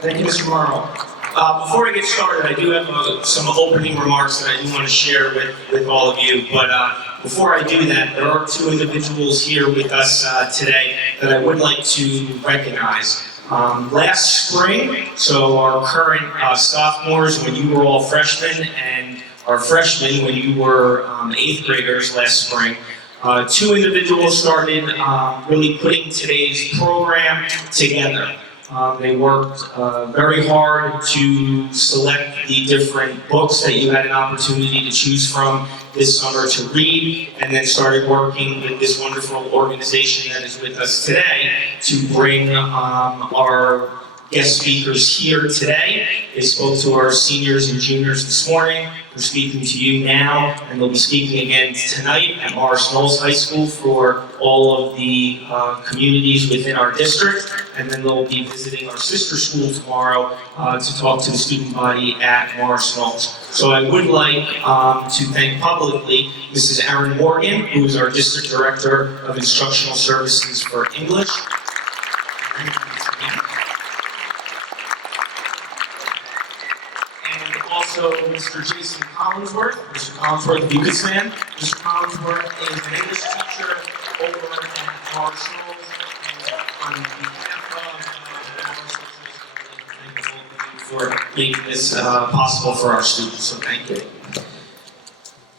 Thank you, Mr. Morrow. Before I get started, I do have some opening remarks that I do want to share with all of you. But before I do that, there are two individuals here with us today that I would like to recognize. Last spring, so our current sophomores when you were all freshmen, and our freshmen when you were 8th graders last spring, two individuals started really putting today's program together. They worked very hard to select the different books that you had an opportunity to choose from this summer to read, and then started working with this wonderful organization that is with us today to bring our guest speakers here today. They spoke to our seniors and juniors this morning. They're speaking to you now, and they'll be speaking again tonight at Morris Knowles High School for all of the communities within our district, and then they'll be visiting our sister school tomorrow to talk to the student body at Morris Knowles. So I would like to thank publicly Mrs. Erin Morgan, who is our District Director of Instructional Services for English. Also, Mr. Jason Collinsworth. Mr. Collinsworth, if you could stand. Mr. Collinsworth is an English teacher over at Morris Knowles. On behalf of Morris Knowles, for making this possible for our students, so thank you.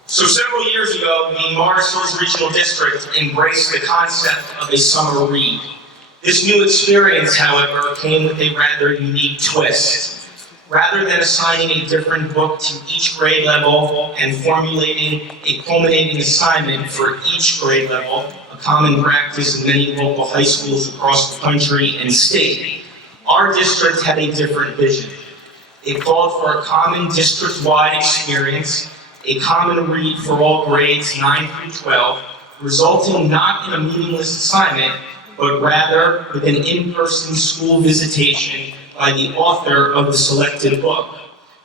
So several years ago, the Morris Knowles Regional District embraced the concept of a summer read. This new experience, however, came with a rather unique twist. Rather than assigning a different book to each grade level and formulating a culminating assignment for each grade level, a common practice in many local high schools across the country and state, our district had a different vision. It called for a common district-wide experience, a common read for all grades 9 through 12, resulting not in a meaningless assignment, but rather with an in-person school visitation by the author of the selected book,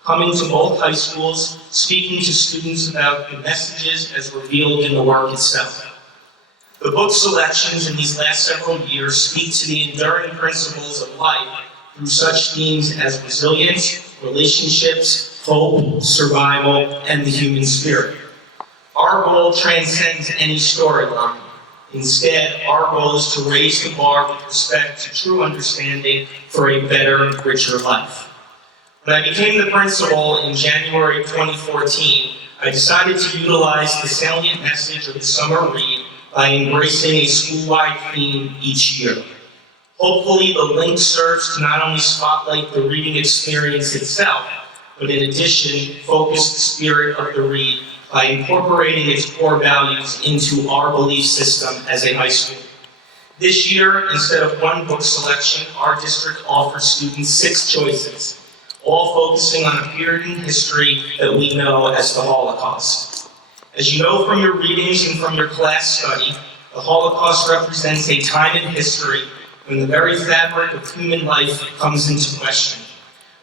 coming to both high schools, speaking to students about the messages as revealed in the work itself. The book selections in these last several years speak to the enduring principles of life through such themes as resilience, relationships, hope, survival, and the human spirit. Our goal transcends any storyline. Instead, our goal is to raise the bar with respect to true understanding for a better, richer life. When I became the principal in January 2014, I decided to utilize the salient message of the summer read by embracing a school-wide theme each year. Hopefully, the link serves to not only spotlight the reading experience itself, but in addition, focus the spirit of the read by incorporating its core values into our belief system as a high school. This year, instead of one book selection, our district offers students 6 choices, all focusing on a period in history that we know as the Holocaust. As you know from your readings and from your class study, the Holocaust represents a time in history when the very fabric of human life comes into question,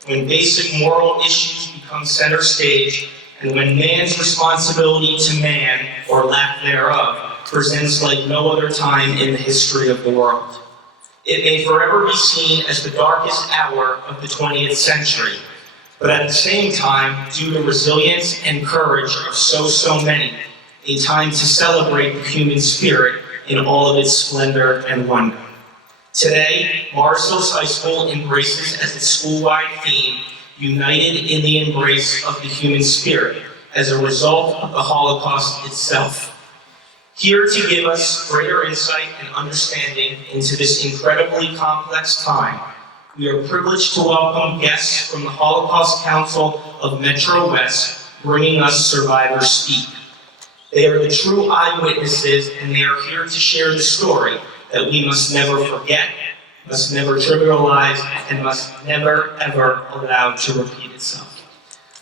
when basic moral issues become center stage, and when man's responsibility to man, or lack thereof, presents like no other time in the history of the world. It may forever be seen as the darkest hour of the 20th century, but at the same time, due to resilience and courage of so many, a time to celebrate the human spirit in all of its splendor and wonder. Today, Morris Knowles High School embraces as its school-wide theme, United in the Embrace of the Human Spirit, as a result of the Holocaust itself. Here to give us greater insight and understanding into this incredibly complex time, we are privileged to welcome guests from the Holocaust Council of Metro West, bringing us Survivors Speak. They are the true eyewitnesses, and they are here to share the story that we must never forget, must never trivialize, and must never, ever allow to repeat itself.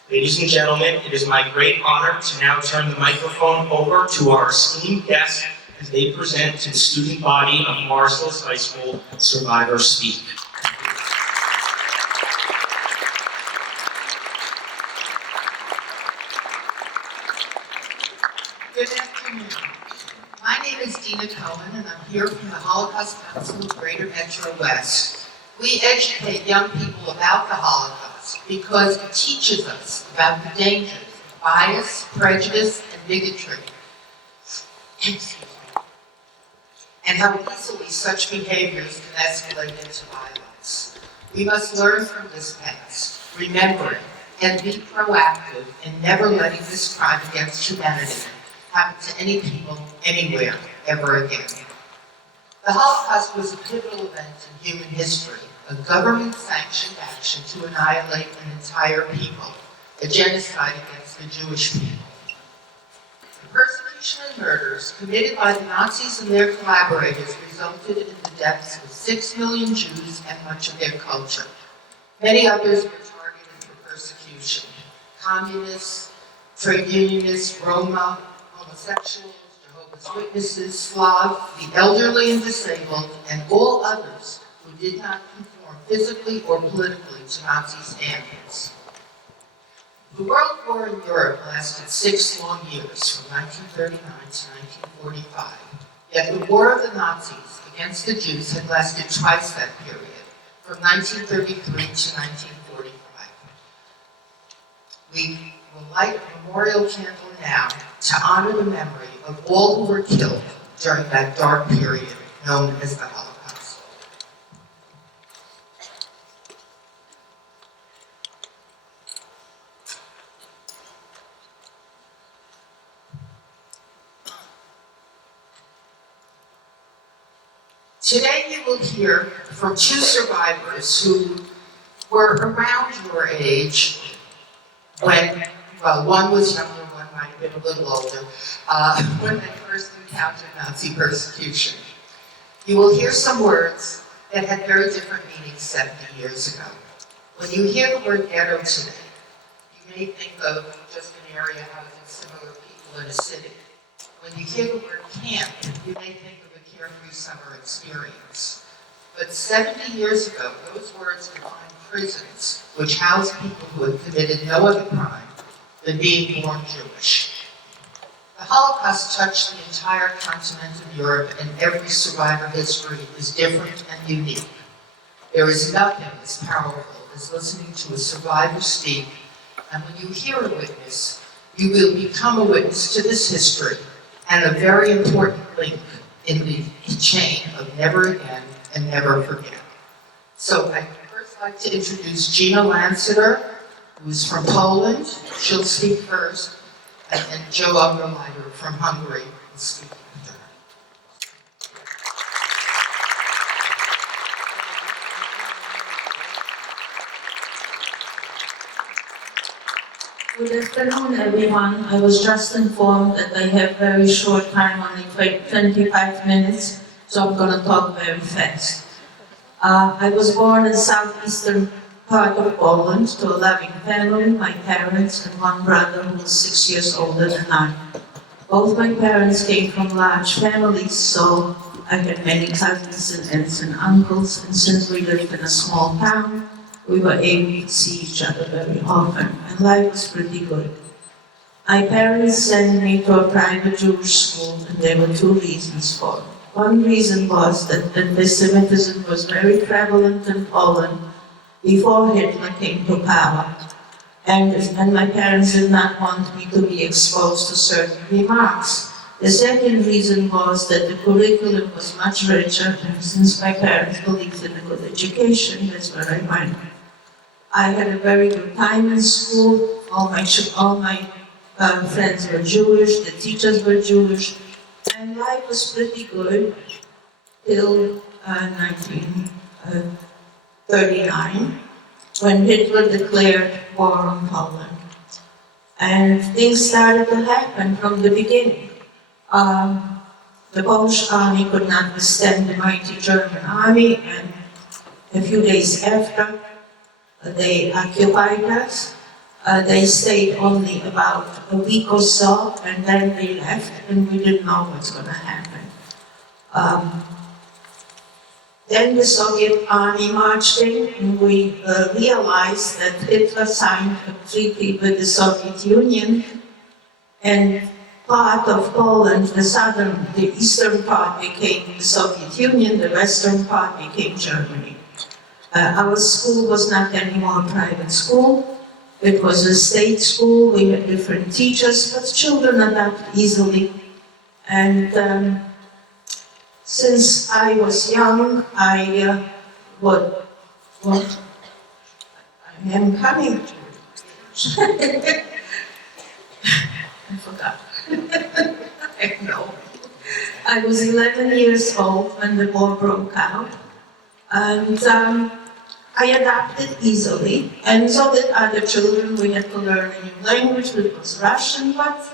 Ladies and gentlemen, it is my great honor to now turn the microphone over to our esteemed guests as they present to the student body of Morris Knowles High School, Survivors Speak. Good afternoon. My name is Dina Cohen, and I'm here from the Holocaust Council of Greater Metro West. We educate young people about the Holocaust because it teaches us about the dangers of bias, prejudice, and bigotry. And how easily such behaviors can escalate into violence. We must learn from this past, remember it, and be proactive in never letting this crime against humanity happen to any people, anywhere, ever again. The Holocaust was a pivotal event in human history, a government-sanctioned action to annihilate an entire people, a genocide against the Jewish people. The persecution and murders committed by the Nazis and their collaborators resulted in the deaths of 6 million Jews and much of their culture. Many others were targeted for persecution. Communists, trade unionists, Roma, homosexuals, Jehovah's Witnesses, Slavs, the elderly and disabled, and all others who did not conform physically or politically to Nazi standards. The World War in Europe lasted 6 long years, from 1939 to 1945. Yet the War of the Nazis against the Jews had lasted twice that period, from 1933 to 1945. We will light a memorial candle now to honor the memory of all who were killed during that dark period known as the Holocaust. Today you will hear from 2 survivors who were around your age when, well, one was younger, one might have been a little older, when they first encountered Nazi persecution. You will hear some words that had very different meanings 70 years ago. When you hear the word ghetto today, you may think of just an area housing similar people in a city. When you hear the word camp, you may think of a carefree summer experience. But 70 years ago, those words defined prisons, which housed people who had committed no other crime than being born Jewish. The Holocaust touched the entire continent of Europe, and every survivor history is different and unique. There is nothing as powerful as listening to a survivor speak, and when you hear a witness, you will become a witness to this history and a very important link in the chain of never again and never forget. So I'd first like to introduce Gina Lanciter, who's from Poland. She'll speak first, and then Joe Oberleiter from Hungary will speak after her. Good afternoon, everyone. I was just informed that I have very short time, only 25 minutes, so I'm going to talk very fast. I was born in southeastern part of Poland to a loving family, my parents and one brother who was 6 years older than I. Both my parents came from large families, so I had many cousins and aunts and uncles, and since we lived in a small town, we were able to see each other very often, and life was pretty good. My parents sent me to a private Jewish school, and there were 2 reasons for it. One reason was that anti-Semitism was very prevalent in Poland before Hitler came to power, and my parents did not want me to be exposed to certain remarks. The second reason was that the curriculum was much richer, and since my parents believed in a good education, that's where I went. I had a very good time in school. All my friends were Jewish, the teachers were Jewish, and life was pretty good till 1939, when Hitler declared war on Poland. And things started to happen from the beginning. The Polish army could not withstand the mighty German army, and a few days after they occupied us, they stayed only about a week or so, and then they left, and we didn't know what's going to happen. Then the Soviet army marched in, and we realized that Hitler signed a treaty with the Soviet Union, and part of Poland, the eastern part became the Soviet Union, the western part became Germany. Our school was not anymore a private school. It was a state school. We had different teachers, but children adapt easily. And since I was young, I am coming to it. I forgot. I know. I was 11 years old when the war broke out, and I adapted easily, and so did other children. We had to learn a new language, which was Russian, but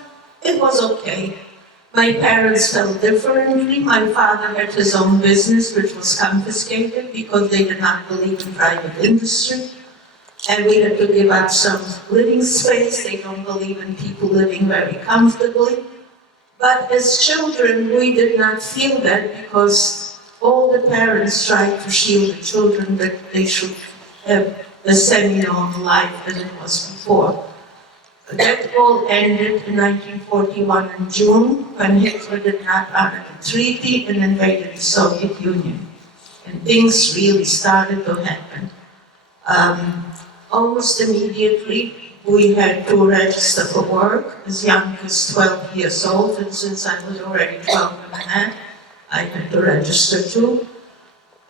it was okay. My parents felt differently. My father had his own business, which was confiscated because they did not believe in private industry. And we had to give up some living space. They don't believe in people living very comfortably. But as children, we did not feel that because all the parents tried to shield the children that they should have a semi-normal life as it was before. That all ended in 1941 in June, when Hitler did not honor the treaty and invaded the Soviet Union. And things really started to happen. Almost immediately, we had to register for work as young as 12 years old, and since I was already 12 and a half, I had to register too.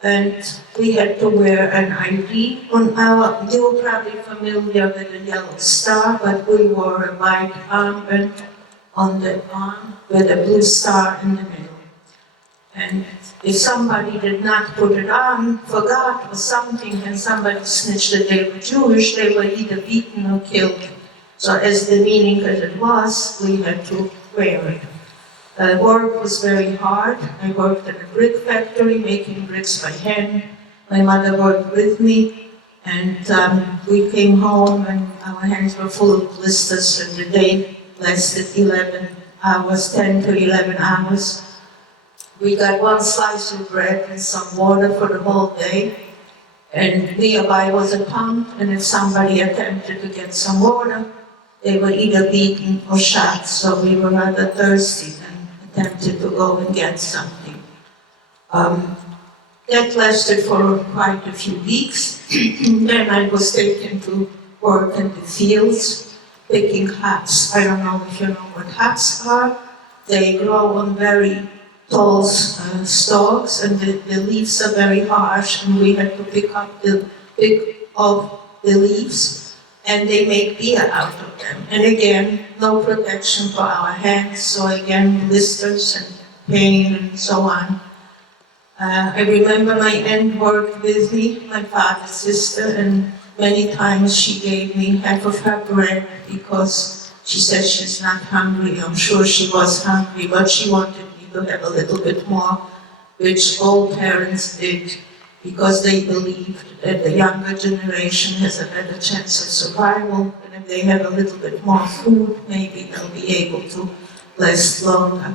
And we had to wear an ID on our, you were probably familiar with the yellow star, but we wore a white armband on the arm with a blue star in the middle. And if somebody did not put it on, forgot or something, and somebody snitched that they were Jewish, they were either beaten or killed. So as demeaning as it was, we had to wear it. Work was very hard. I worked in a brick factory, making bricks by hand. My mother worked with me, and we came home and our hands were full of blisters, and the day lasted 11 hours, 10 to 11 hours. We got one slice of bread and some water for the whole day, and nearby was a pump, and if somebody attempted to get some water, they were either beaten or shot, so we were rather thirsty and attempted to go and get something. That lasted for quite a few weeks. Then I was taken to work in the fields, picking hops. I don't know if you know what hops are. They grow on very tall stalks, and the leaves are very harsh, and we had to pick off the leaves, and they make beer out of them. And again, no protection for our hands, so again, blisters and pain and so on. I remember my aunt worked with me, my father's sister, and many times she gave me half of her bread because she said she's not hungry. I'm sure she was hungry, but she wanted to have a little bit more, which all parents did, because they believed that the younger generation has a better chance of survival, and if they have a little bit more food, maybe they'll be able to last longer.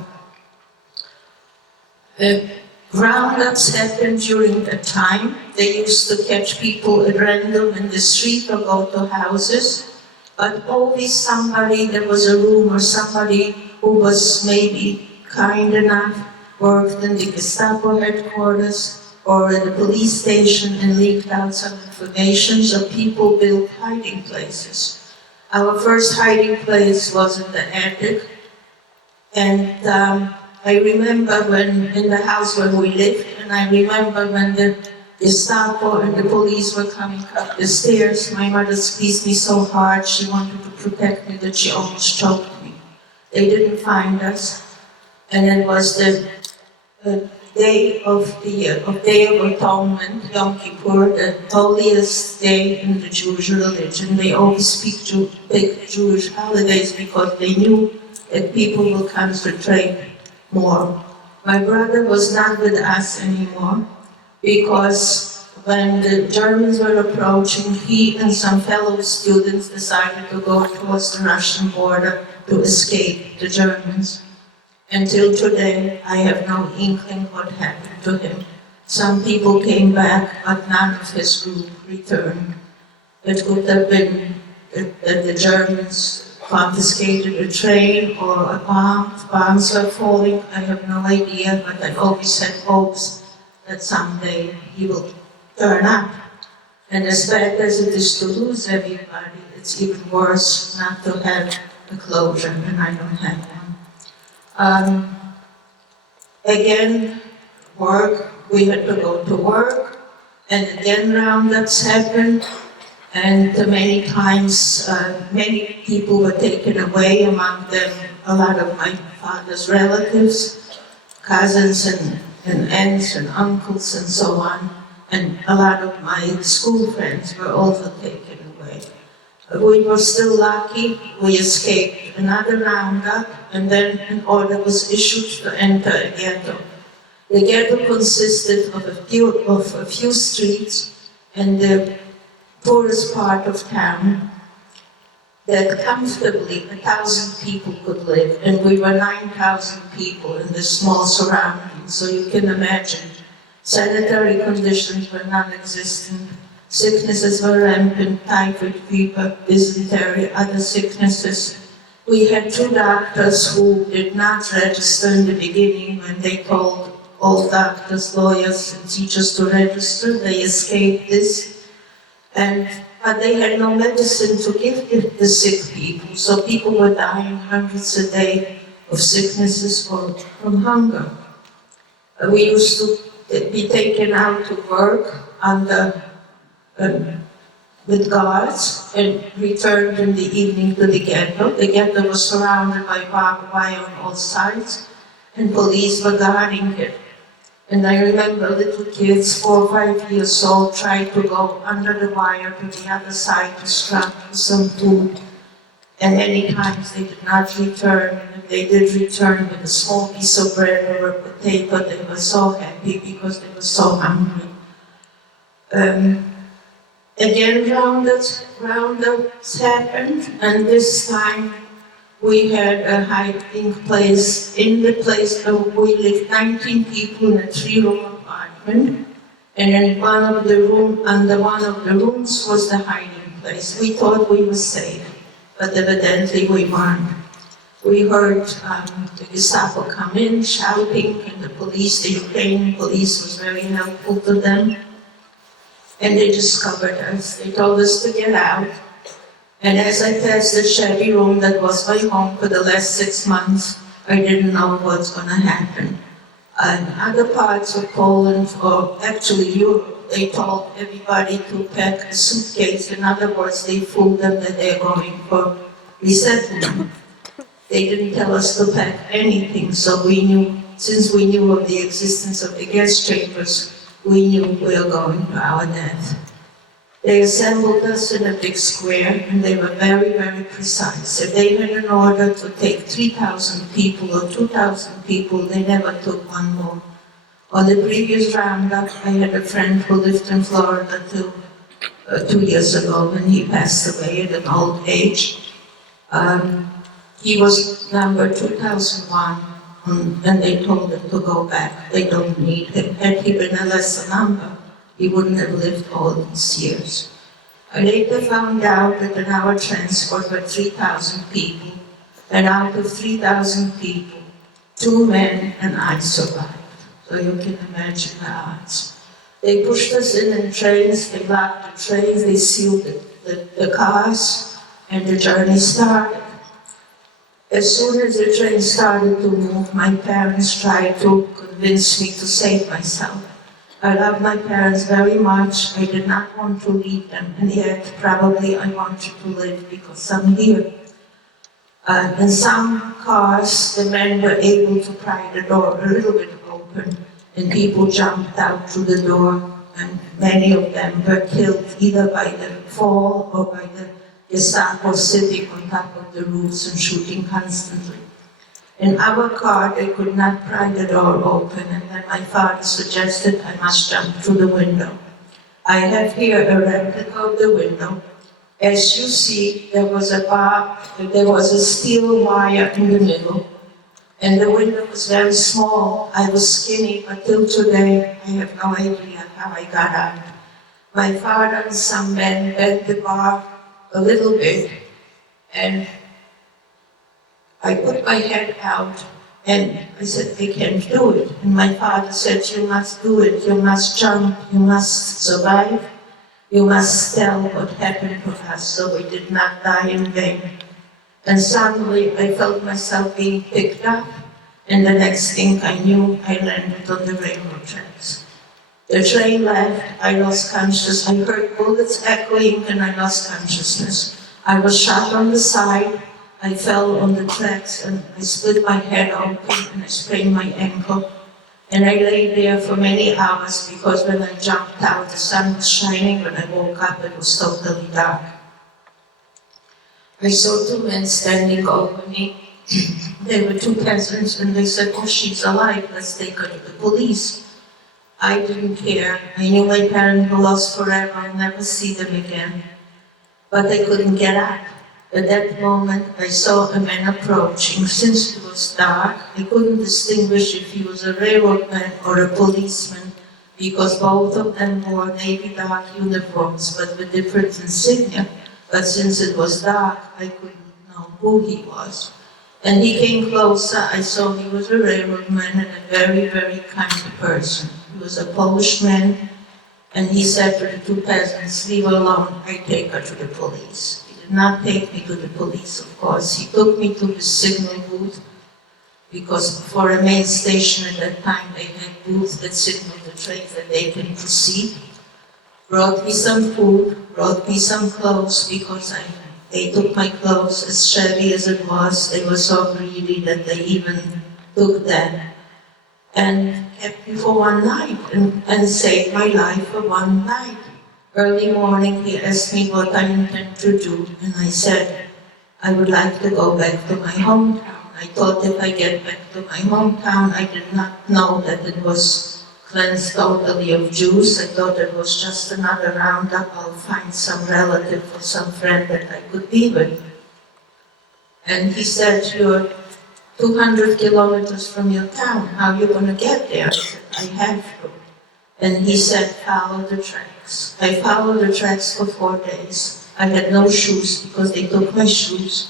Roundups happened during that time. They used to catch people at random in the street or go to houses, but always somebody, there was a rumor, somebody who was maybe kind enough, worked in the Gestapo headquarters or at the police station and leaked out some information, so people built hiding places. Our first hiding place was in the attic, and I remember when, in the house where we lived, and I remember when the Gestapo and the police were coming up the stairs, my mother squeezed me so hard, she wanted to protect me that she almost choked me. They didn't find us. And it was the Day of Atonement, Yom Kippur, the holiest day in the Jewish religion. They always pick Jewish holidays because they knew that people will concentrate more. My brother was not with us anymore because when the Germans were approaching, he and some fellow students decided to go towards the Russian border to escape the Germans. Until today, I have no inkling what happened to him. Some people came back, but none of his group returned. It could have been that the Germans confiscated a train or a bomb. Bombs were falling, I have no idea, but I always had hopes that someday he will turn up. And as bad as it is to lose everybody, it's even worse not to have a closure, and I don't have one. Again, work, we had to go to work, and again roundups happened, and many times many people were taken away, among them a lot of my father's relatives, cousins and aunts and uncles and so on, and a lot of my school friends were also taken away. We were still lucky, we escaped another roundup, and then an order was issued to enter a ghetto. The ghetto consisted of a few streets and the poorest part of town that comfortably 1,000 people could live, and we were 9,000 people in this small surrounding, so you can imagine. Sanitary conditions were non-existent, sicknesses were rampant, typhoid fever, dysentery, other sicknesses. We had 2 doctors who did not register in the beginning when they told all doctors, lawyers, and teachers to register. They escaped this, but they had no medicine to give the sick people, so people were dying hundreds a day of sicknesses or from hunger. We used to be taken out to work with guards and returned in the evening to the ghetto. The ghetto was surrounded by barbed wire on all sides, and police were guarding it. And I remember little kids, 4 or 5 years old, tried to go under the wire to the other side to scrap for some food. And many times they did not return. And if they did return with a small piece of bread or a potato, they were so happy because they were so hungry. Again, roundups happened, and this time we had a hiding place in the place where we lived, 19 people in a 3-room apartment, and in under one of the rooms was the hiding place. We thought we were safe, but evidently we weren't. We heard the Gestapo come in shouting, and the Ukrainian police was very helpful to them. And they discovered us. They told us to get out. And as I passed the shabby room that was my home for the last 6 months, I didn't know what's going to happen. In other parts of Poland, or actually Europe, they told everybody to pack a suitcase. In other words, they fooled them that they're going for resettlement. They didn't tell us to pack anything, so we knew, since we knew of the existence of the gas chambers, we knew we were going to our death. They assembled us in a big square, and they were very, very precise. If they had an order to take 3,000 people or 2,000 people, they never took one more. On the previous roundup, I had a friend who lived in Florida 2 years ago, when he passed away at an old age. He was number 2001. And they told him to go back. They don't need him. Had he been a lesser number, he wouldn't have lived all these years. I later found out that in our transport were 3,000 people, and out of 3,000 people, 2 men and I survived. So you can imagine the odds. They pushed us in trains, they locked the trains, they sealed the cars, and the journey started. As soon as the train started to move, my parents tried to convince me to save myself. I love my parents very much. I did not want to leave them, and yet probably I wanted to live because I'm here. In some cars, the men were able to pry the door a little bit open, and people jumped out through the door, and many of them were killed either by the fall or by the Gestapo sitting on top of the roofs and shooting constantly. In our car, they could not pry the door open, and then my father suggested I must jump through the window. I have here a replica of the window. As you see, there was a steel wire in the middle, and the window was very small. I was skinny, but till today, I have no idea how I got out. My father and some men bent the bar a little bit, and I put my head out, and I said, I can't do it. And my father said, you must do it, you must jump, you must survive. You must tell what happened to us so we did not die in vain. And suddenly I felt myself being picked up, and the next thing I knew, I landed on the railroad tracks. The train left, I lost consciousness. I heard bullets echoing and I lost consciousness. I was shot on the side, I fell on the tracks and I split my head open and I sprained my ankle. And I lay there for many hours because when I jumped out, the sun was shining. When I woke up, it was totally dark. I saw two men standing over me. They were two peasants and they said, "Oh, she's alive, let's take her to the police." I didn't care. I knew my parents were lost forever. I'll never see them again. But I couldn't get up. At that moment, I saw a man approaching. Since it was dark, I couldn't distinguish if he was a railroad man or a policeman, because both of them wore navy dark uniforms, but with different insignia. But since it was dark, I couldn't know who he was. And he came closer. I saw he was a railroad man and a very, very kind person. He was a Polish man, and he said to the two peasants, "Leave her alone, I take her to the police." He did not take me to the police, of course. He took me to the signal booth, because for a main station at that time, they had booths that signaled the trains that they can proceed. Brought me some food, brought me some clothes, because they took my clothes, as shabby as it was. They were so greedy that they even took that. And kept me for one night and saved my life for one night. Early morning, he asked me what I intend to do, and I said, I would like to go back to my hometown. I thought if I get back to my hometown, I did not know that it was cleansed totally of Jews. I thought it was just another roundup. I'll find some relative or some friend that I could be with. And he said, "You're 200 kilometers from your town. How are you going to get there?" I said, "I have to." And he said, "Follow the tracks." I followed the tracks for 4 days. I had no shoes because they took my shoes.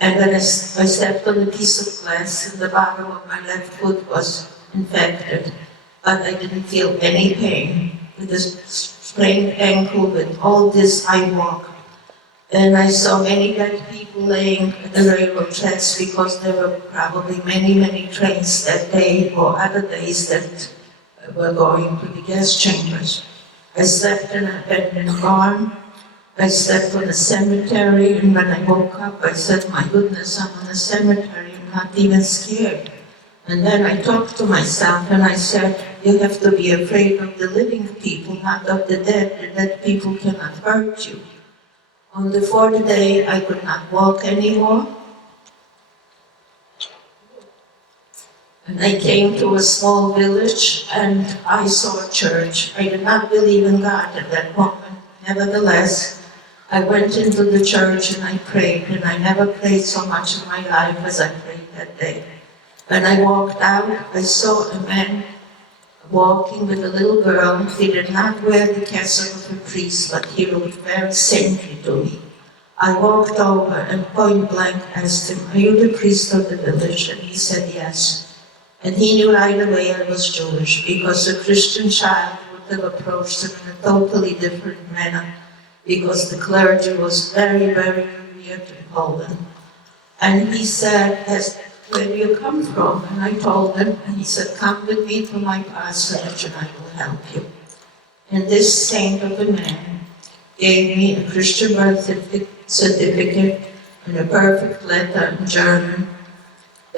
And then I stepped on a piece of glass and the bottom of my left foot was infected. But I didn't feel any pain. With a sprained ankle, with all this, I walked. And I saw many dead people laying at the railroad tracks because there were probably many, many trains that day or other days that were going to the gas chambers. I slept in a bed in a barn. I slept on a cemetery, and when I woke up, I said, "My goodness, I'm on a cemetery, I'm not even scared." And then I talked to myself and I said, "You have to be afraid of the living people, not of the dead. The dead people cannot hurt you." On the 4th day, I could not walk anymore. And I came to a small village and I saw a church. I did not believe in God at that moment. Nevertheless, I went into the church and I prayed, and I never prayed so much in my life as I prayed that day. When I walked out, I saw a man walking with a little girl. He did not wear the cassock of a priest, but he looked very saintly to me. I walked over and point blank asked him, "Are you the priest of the village?" And he said yes. And he knew right away I was Jewish, because a Christian child would have approached him in a totally different manner, because the clergy was very, very revered in Poland. And he said, "Where do you come from?" And I told him, and he said, "Come with me to my parsonage and I will help you." And this saint of a man gave me a Christian birth certificate and a perfect letter in German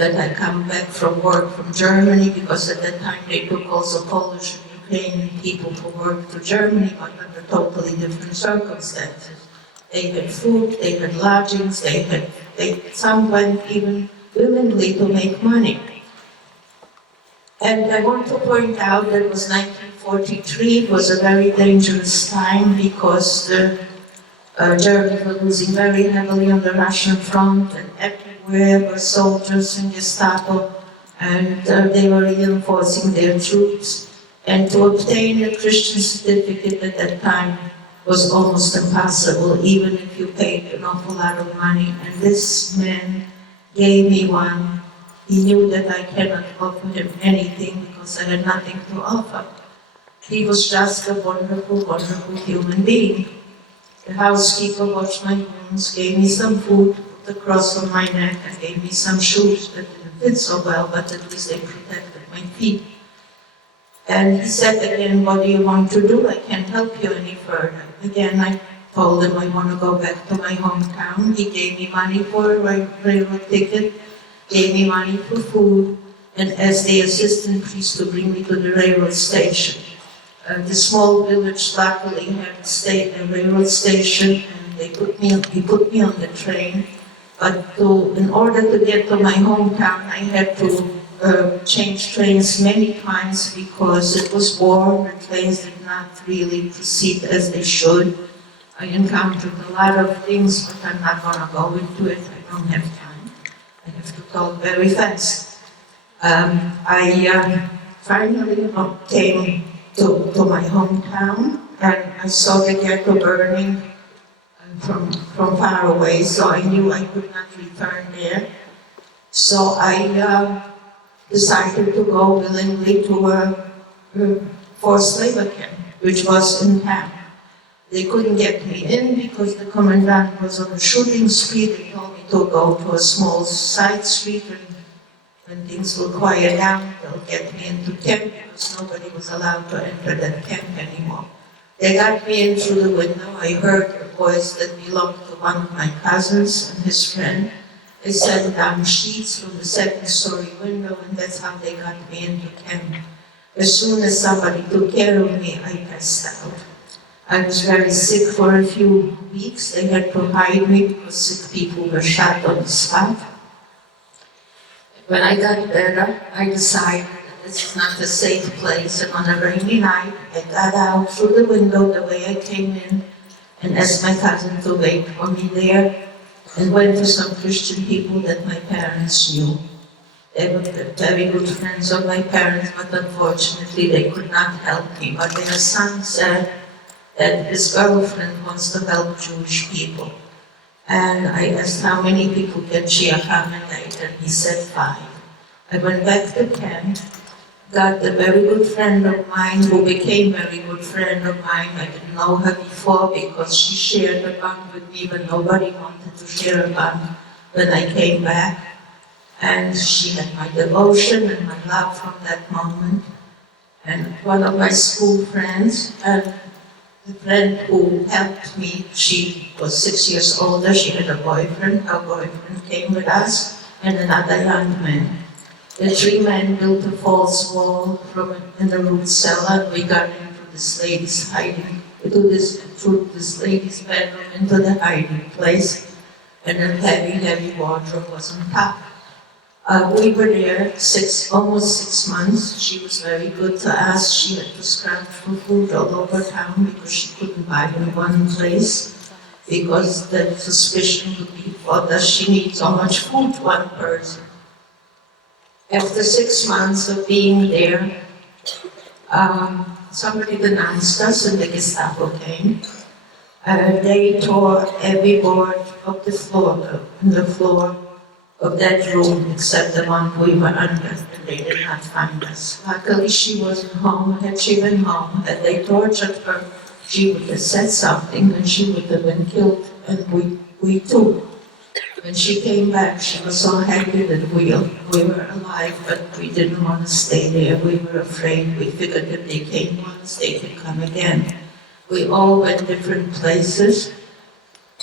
that I come back from work from Germany, because at that time they took also Polish and Ukrainian people to work to Germany, but under totally different circumstances. They had food, they had lodgings, some went even willingly to make money. And I want to point out that it was 1943, it was a very dangerous time because the Germans were losing very heavily on the Russian front, and everywhere were soldiers and Gestapo, and they were reinforcing their troops. And to obtain a Christian certificate at that time was almost impossible, even if you paid an awful lot of money. And this man gave me one. He knew that I cannot offer him anything because I had nothing to offer. He was just a wonderful, wonderful human being. The housekeeper washed my wounds, gave me some food, put the cross on my neck, and gave me some shoes that didn't fit so well, but at least they protected my feet. And he said again, what do you want to do? I can't help you any further. Again, I told him I want to go back to my hometown. He gave me money for a railroad ticket, gave me money for food, and asked the assistant priest to bring me to the railroad station. The small village luckily had a railroad station, and he put me on the train. But in order to get to my hometown, I had to change trains many times because it was warm. The trains did not really proceed as they should. I encountered a lot of things, but I'm not going to go into it. I don't have time. I have to talk very fast. I finally came to my hometown, and I saw the ghetto burning from far away, so I knew I could not return there. So I decided to go willingly to a forced labor camp, which was in town. They couldn't get me in because the commandant was on a shooting spree. They told me to go to a small side street, and when things will quiet down, they'll get me into camp because nobody was allowed to enter that camp anymore. They got me in through the window. I heard a voice that belonged to one of my cousins and his friend. They sent down sheets from the second-story window, and that's how they got me into camp. As soon as somebody took care of me, I passed out. I was very sick for a few weeks. They had to hide me because sick people were shot on the spot. When I got better, I decided that this is not a safe place, and on a rainy night, I got out through the window the way I came in and asked my cousin to wait for me there, and went to some Christian people that my parents knew. They were very good friends of my parents, but unfortunately they could not help me. But their son said that his girlfriend wants to help Jewish people. And I asked how many people can she accommodate, and he said 5. I went back to camp, got a very good friend of mine who became a very good friend of mine. I didn't know her before because she shared a bunk with me, but nobody wanted to share a bunk when I came back. And she had my devotion and my love from that moment. And one of my school friends, the friend who helped me, she was 6 years older, she had a boyfriend, her boyfriend came with us, and another young man. The 3 men built a false wall in the root cellar. We got into this lady's through this lady's bedroom into the hiding place, and a heavy wardrobe was on top. We were there almost 6 months. She was very good to us. She had to scrounge for food all over town because she couldn't buy in one place, because the suspicion would be, well, does she need so much food, one person? After 6 months of being there, somebody denounced us and the Gestapo came. They tore every board of the floor of that room except the one we were under, and they did not find us. Luckily she wasn't home. Had she been home, had they tortured her, she would have said something and she would have been killed, and we too. When she came back, she was so happy that we were alive, but we didn't want to stay there. We were afraid. We figured if they came once, they could come again. We all went different places.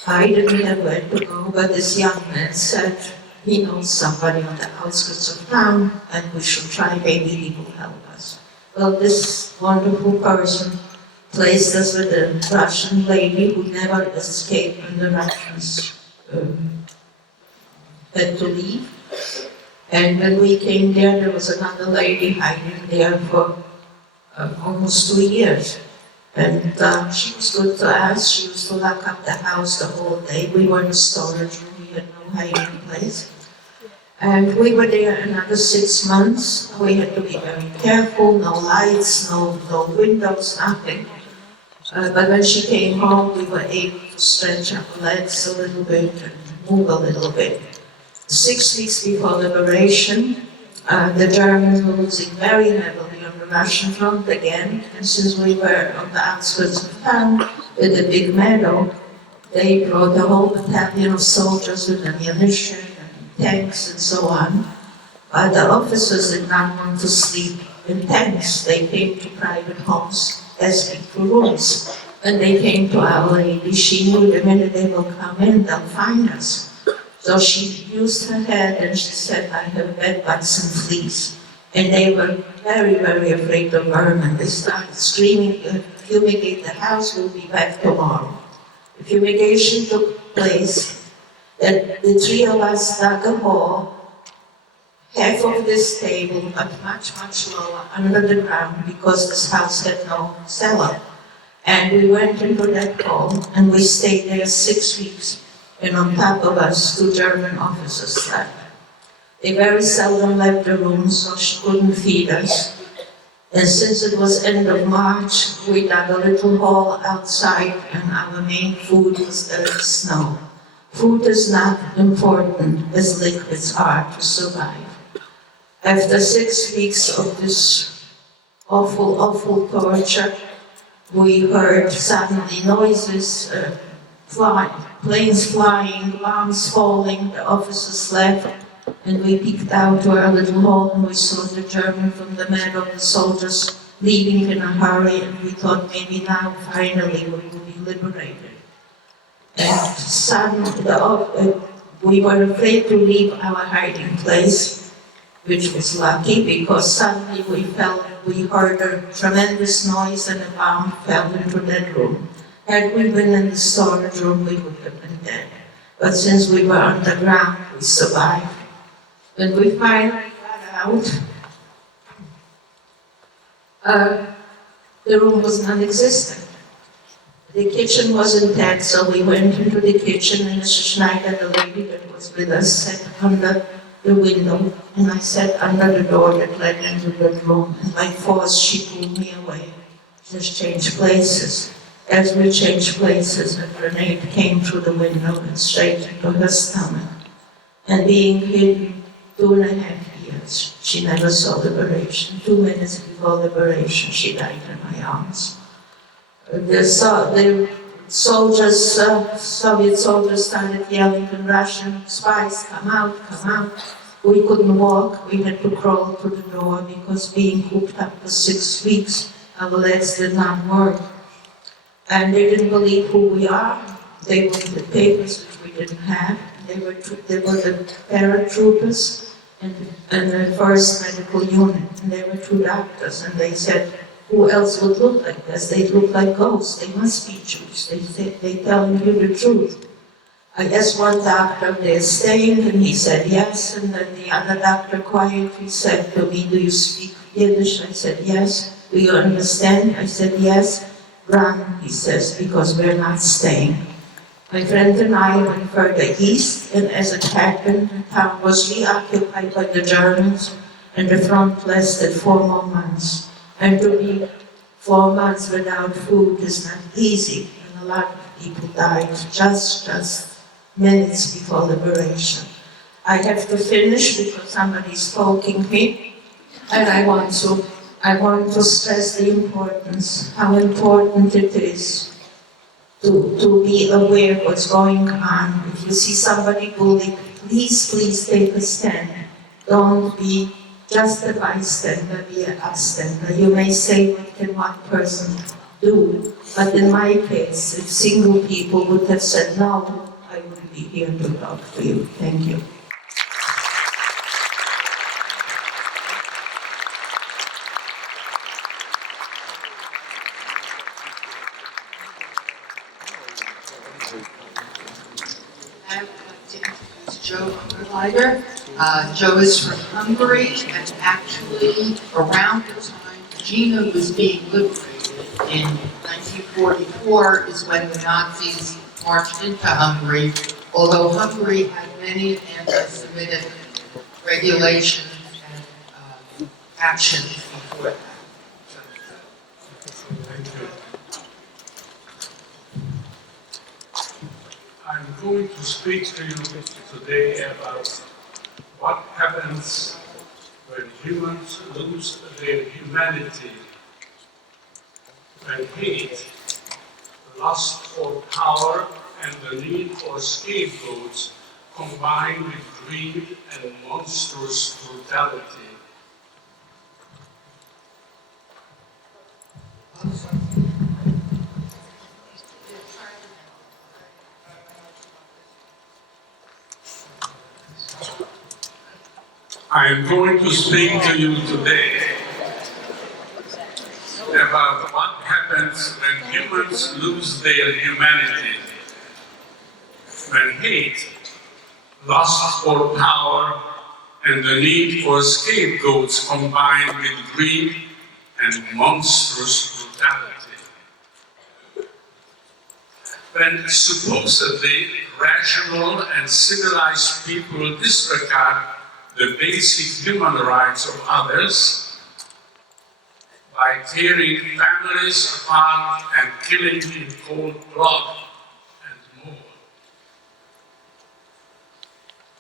I didn't have where to go, but this young man said he knows somebody on the outskirts of town, and we should try, maybe he will help us. Well, this wonderful person placed us with a Russian lady who never escaped when the Russians had to leave. And when we came there was another lady hiding there for almost 2 years. And she was good to us. She used to lock up the house the whole day. We were in a storage room. We had no hiding place. And we were there another 6 months. We had to be very careful. No lights, no windows, nothing. But when she came home, we were able to stretch our legs a little bit and move a little bit. 6 weeks before liberation, The Germans were losing very heavily on the Russian front again, and since we were on the outskirts of town with a big meadow, they brought a whole battalion of soldiers with ammunition and tanks and so on. But the officers did not want to sleep in tents. They came to private homes asking for rooms. When they came to Our Lady, she knew the minute they will come in, they'll find us. So she used her head and she said, I have bed bugs and fleas. And they were very, very afraid of vermin. They started screaming, fumigate the house, we'll be back tomorrow. The fumigation took place, that the three of us dug a hole, half of this table, but much, much lower, under the ground, because this house had no cellar. And we went into that hole, and we stayed there 6 weeks. And on top of us, 2 German officers slept. They very seldom left the room, so she couldn't feed us. And since it was end of March, we dug a little hole outside, and our main food was the snow. Food is not important as liquids are to survive. After 6 weeks of this awful, awful torture, we heard suddenly noises, planes flying, bombs falling, the officers left, and we peeked out to our little hole and we saw the German from the meadow, the soldiers leaving in a hurry, and we thought maybe now, finally, we will be liberated. And suddenly, we were afraid to leave our hiding place, which was lucky because suddenly we heard a tremendous noise and a bomb fell into that room. Had we been in the storage room, we would have been dead. But since we were underground, we survived. When we finally got out, the room was non-existent. The kitchen was intact, so we went into the kitchen, and Mrs. Schneider, the lady that was with us, sat under the window, and I sat under the door that led into the room, and by force she pulled me away. Just change places. As we changed places, a grenade came through the window and straight into her stomach. And being hidden 2.5 years, she never saw liberation. 2 minutes before liberation, she died in my arms. The soldiers, Soviet soldiers started yelling in Russian, spies, come out, come out. We couldn't walk, we had to crawl to the door because being cooped up for 6 weeks, our legs did not work. And they didn't believe who we are. They wanted the papers which we didn't have. They were the paratroopers and the first medical unit. And they were 2 doctors, and they said, who else would look like this? They look like ghosts. They must be Jews. They telling you the truth. I asked one doctor, they're staying, and he said yes. And then the other doctor quietly said to me, do you speak Yiddish? I said yes. Do you understand? I said yes. Run, he says, because we're not staying. My friend and I went further east, and as it happened, the town was reoccupied by the Germans, and the front lasted 4 more months. And to be 4 months without food is not easy, and a lot of people died just minutes before liberation. I have to finish because somebody's poking me, and I want to stress the importance, how important it is to be aware of what's going on. If you see somebody bullied, please take a stand. Don't be just a bystander, be an upstander. You may say, what can one person do? But in my case, if single people would have said no, I wouldn't be here to talk to you. Thank you. I would like to introduce Joe Underlider. Joe is from Hungary, and actually around the time Gina was being liberated in 1944 is when the Nazis marched into Hungary, although Hungary had many anti-Semitic regulations and actions before that. Thank you. I'm going to speak to you today about what happens when humans lose their humanity, when hate, lust for power, and the need for scapegoats combine with greed and monstrous brutality. I am going to speak to you today about what happens when humans lose their humanity, when hate, lust for power, and the need for scapegoats combine with greed and monstrous brutality. When supposedly rational and civilized people disregard the basic human rights of others by tearing families apart and killing in cold blood and more.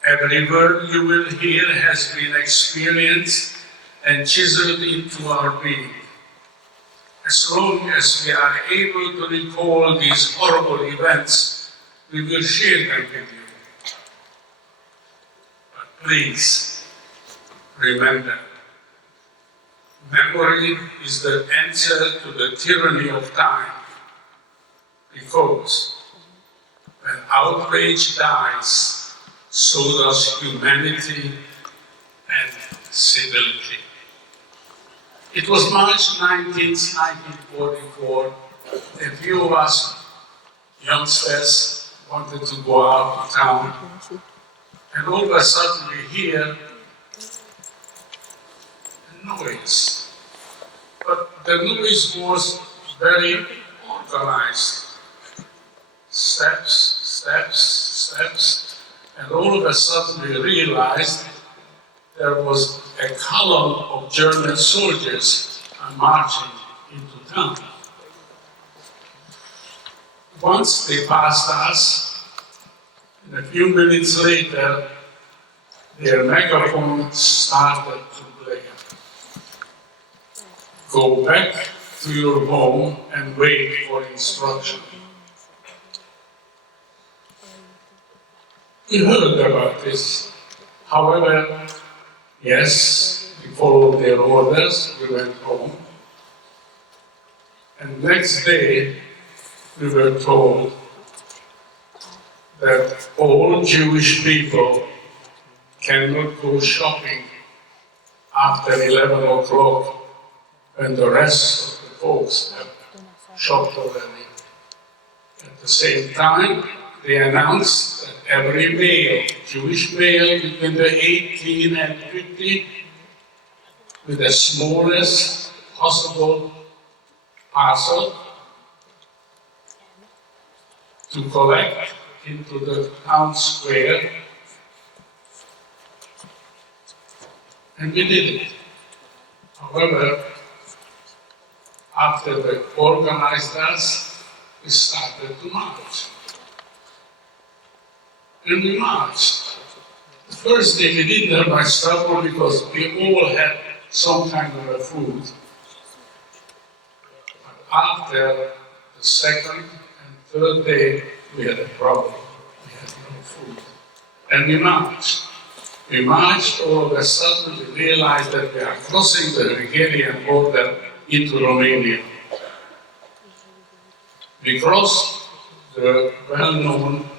Every word you will hear has been experienced and chiseled into our being. As long as we are able to recall these horrible events, we will share them with you. But please, remember, memory is the answer to the tyranny of time, because when outrage dies, so does humanity and civility. It was March 19th, 1944. A few of us youngsters wanted to go out of town, and all of a sudden we hear a noise. But the noise was very organized. Steps, steps, steps, and all of a sudden we realized there was a column of German soldiers marching into town. Once they passed us, and a few minutes later, their megaphone started to play. Go back to your home and wait for instruction. We heard about this. However, yes, we followed their orders, we went home. And next day, we were told that all Jewish people cannot go shopping after 11 o'clock when the rest of the folks have shopped already. At the same time, they announced that every male, Jewish male between the 18 and 50, with the smallest possible parcel to collect into the town square, and we did it. However, after they organized us, we started to march. And we marched. The first day we didn't have much trouble because we all had some kind of a food. But after the second and third day, we had a problem. We had no food. And we marched. We marched, all of a sudden we realized that we are crossing the Hungarian border into Romania. We crossed the well-known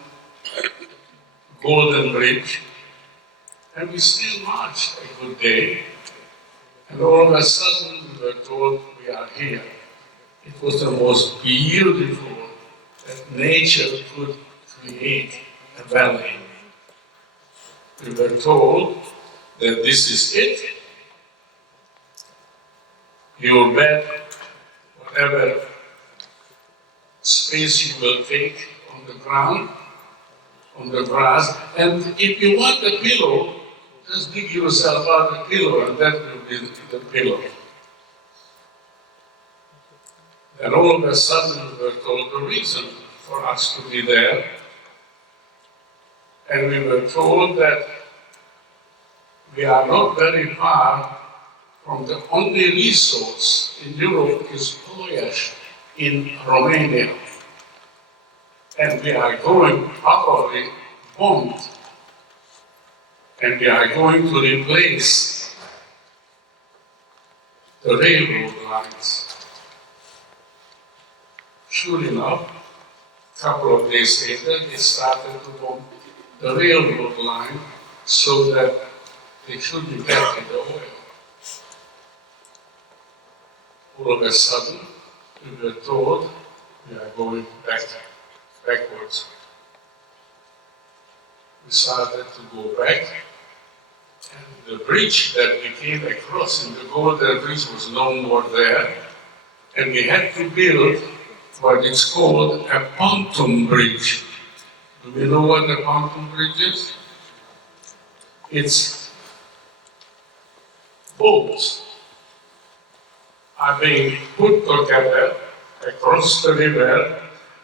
Golden Bridge, and we still marched a good day. And all of a sudden we were told we are here. It was the most beautiful that nature could create, a valley. We were told that this is it. Your bed, whatever space you will take on the ground, on the grass, and if you want a pillow, just dig yourself out a pillow, and that will be the pillow. And all of a sudden we were told the reason for us to be there, and we were told that we are not very far from the only resource in Europe is Ploiești in Romania. And we are going probably bombed. And we are going to replace the railroad lines. Sure enough, a couple of days later, they started to bomb the railroad line so that they should be getting the oil. All of a sudden, we were told we are going backwards. We started to go back, and the bridge that we came across in the Golden Bridge was no more there, and we had to build what is called a pontoon bridge. Do we know what a pontoon bridge is? It's boats are being put together across the river,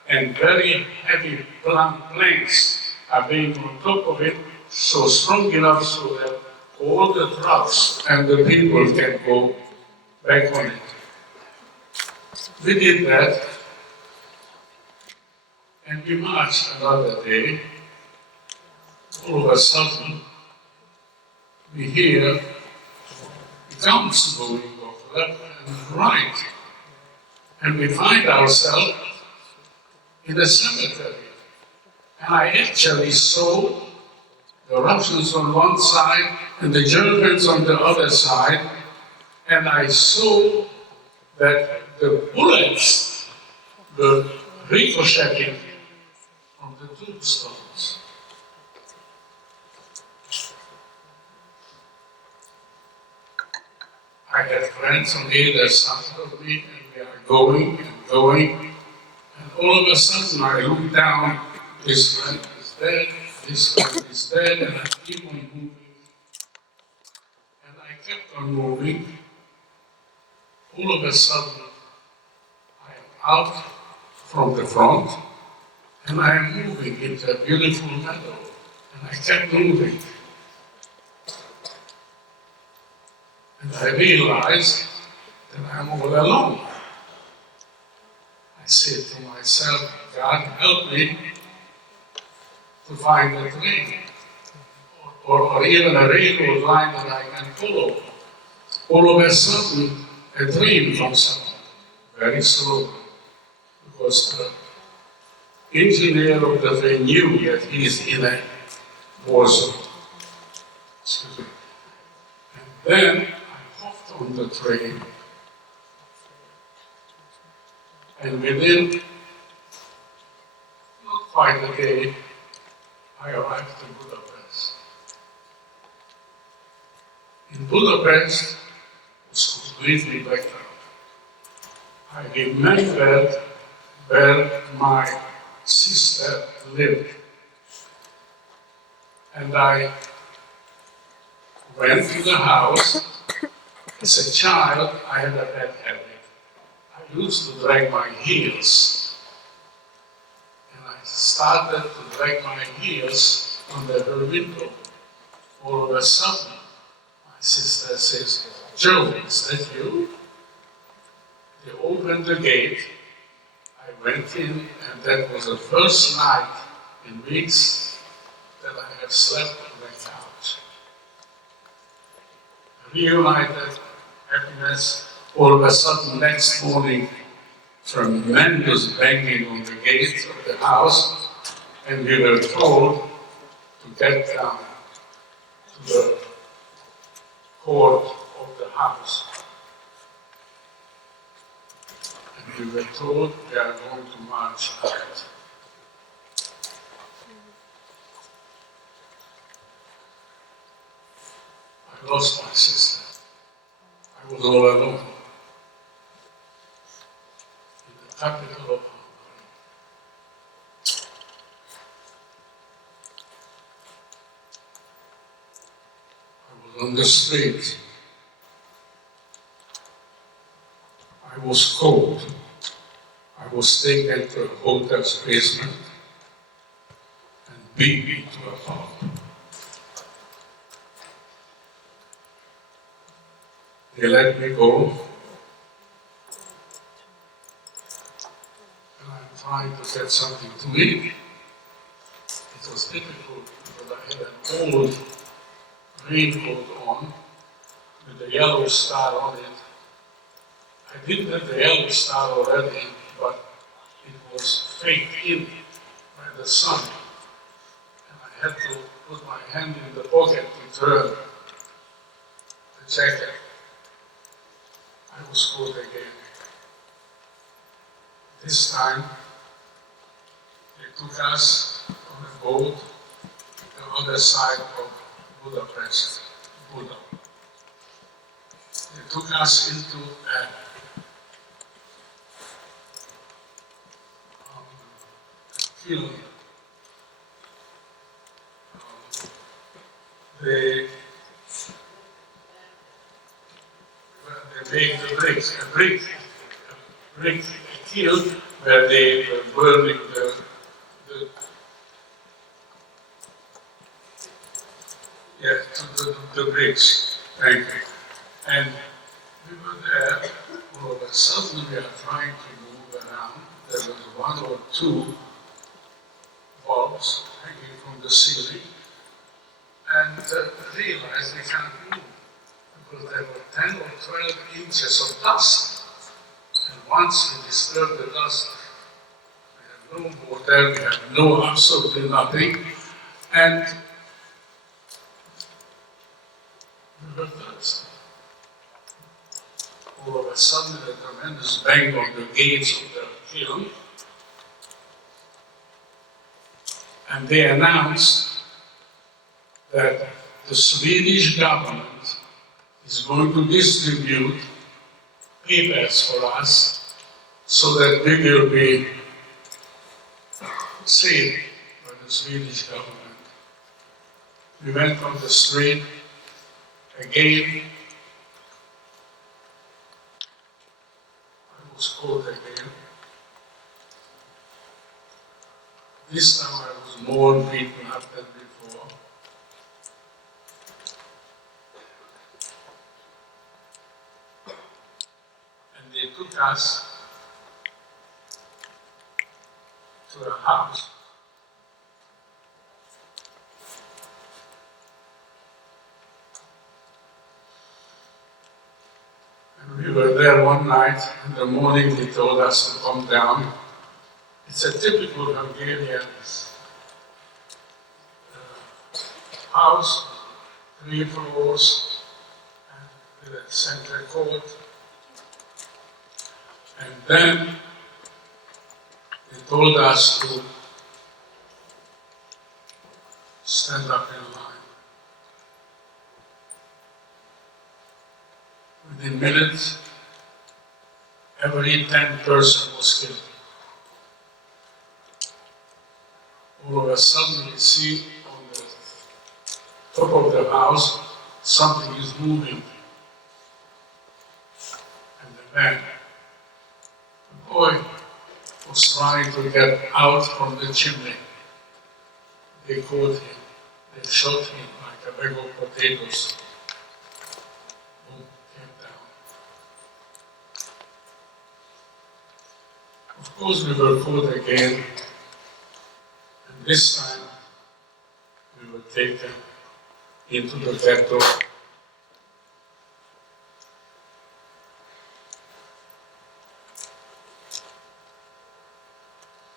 and very heavy planks are being on top of it, so strong enough so that all the trucks and the people can go back on it. We did that, and we marched another day. All of a sudden, we hear the guns going off left and right, and we find ourselves in a cemetery. And I actually saw the Russians on one side and the Germans on the other side, and I saw that the bullets were ricocheting from the tombstones. I had friends on either side of me, and we are going and going, and all of a sudden I look down, this friend is dead, this friend is dead, and I keep on moving. And I kept on moving. All of a sudden, I am out from the front, and I am moving into a beautiful meadow, and I kept moving. And I realized that I'm all alone. I said to myself, God help me to find a train, or even a railroad line that I can follow. All of a sudden, a train comes up, very slowly, because the engineer of the train knew that he is in a war zone. Excuse me. And then I hopped on the train, and within not quite a day, I arrived in Budapest. In Budapest, it was completely blacked out. I remembered where my sister lived. And I went to the house. As a child, I had a bad habit. I used to drag my heels. And I started to drag my heels under her window. All of a sudden, my sister says, "Joe, is that you?" They opened the gate. I went in, and that was the first night in weeks that I have slept on the couch. Reunited happiness. All of a sudden, next morning, tremendous banging on the gate of the house, and we were told to get down to the court of the house. And we were told we are going to march out. I lost my sister. I was all alone in the capital of Hungary. I was on the street. I was cold. I was taken to a hotel's basement and beaten to a pulp. They let me go. And I'm trying to get something to eat. It was difficult because I had an old raincoat on with a yellow star on it. I didn't have the yellow star already, but it was faked in by the sun. And I had to put my hand in the pocket to turn the jacket. I was caught again. This time, they took us on a boat to the other side of Budapest, Buda. They took us into a kiln. They made the bricks, a kiln where they were burning the bricks. Thank you. And we were there, all of a sudden we are trying to move around. There was one or two bulbs hanging from the ceiling, and realized we can't move because there were 10 or 12 inches of dust. And once we disturbed the dust, we had no water, we had no absolutely nothing, and we were thirsty. All of a sudden, a tremendous bang on the gates of the kiln, and they announced that the Swedish government is going to distribute papers for us so that we will be saved by the Swedish government. We went on the street again. I was caught again. This time I was more beaten up than before. And they took us to a house. And we were there one night. In the morning they told us to come down. It's a typical Hungarian house, 3 floors, and with a center court. And then they told us to stand up in line. Within minutes, every 10th person was killed. All of a sudden we see on the top of the house something is moving. And the boy was trying to get out from the chimney. They caught him. They shot him like a bag of potatoes. Boom, came down. Of course we were caught again. This time, we were taken into the ghetto.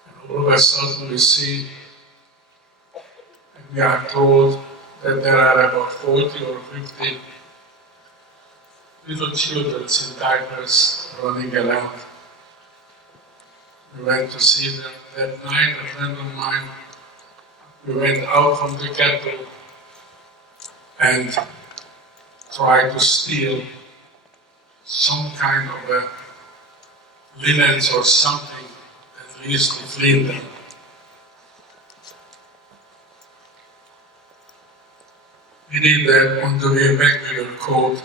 And all of a sudden we see, and we are told that there are about 40 or 50 little children in diapers running around. We went to see them that night, a friend of mine. We went out from the ghetto and tried to steal some kind of a linens or something, at least to clean them. We did that. On the way back we were called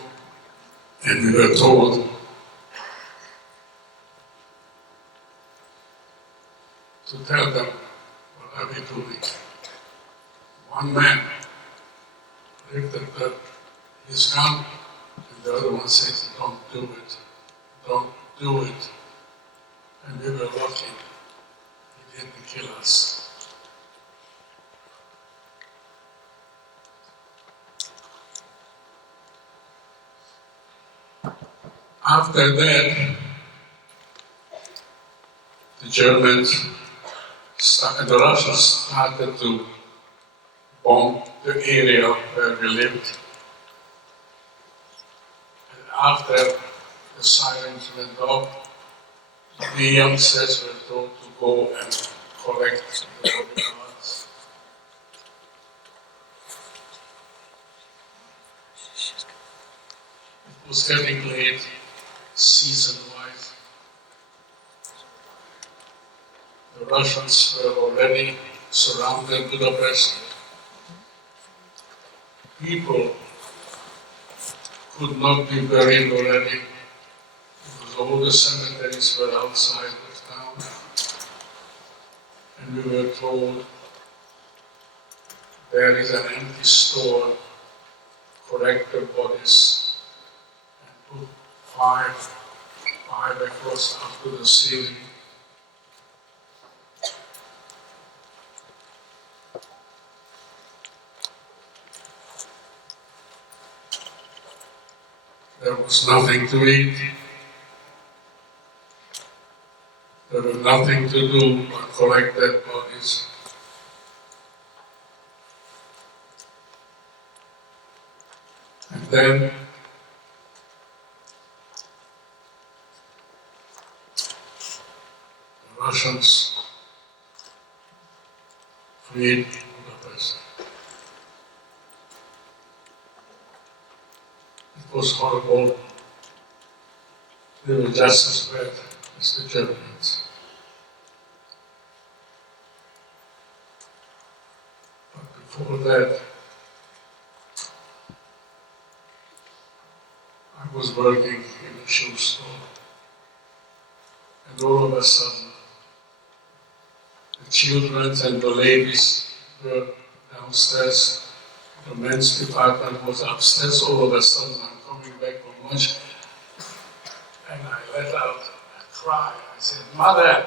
and we were told to tell them what are we doing. One man lifted his gun and the other one says, don't do it, don't do it. And we were lucky, he didn't kill us. After that, the Germans and the Russians started to bomb the area where we lived. And after the sirens went off, the youngsters were told to go and collect the body parts. It was getting late, season-wise. The Russians were already surrounded Budapest. People could not be buried already because all the cemeteries were outside of town. And we were told there is an empty store, collect the bodies and put five across up to the ceiling. There was nothing to eat. There was nothing to do but collect dead bodies. And then the Russians freed Budapest. It was horrible. They were just as bad as the Germans. But before that, I was working in a shoe store. And all of a sudden, the children and the ladies were downstairs. The men's department was upstairs. All of a sudden, I'm coming back from lunch, and I let out a cry. I said, "Mother!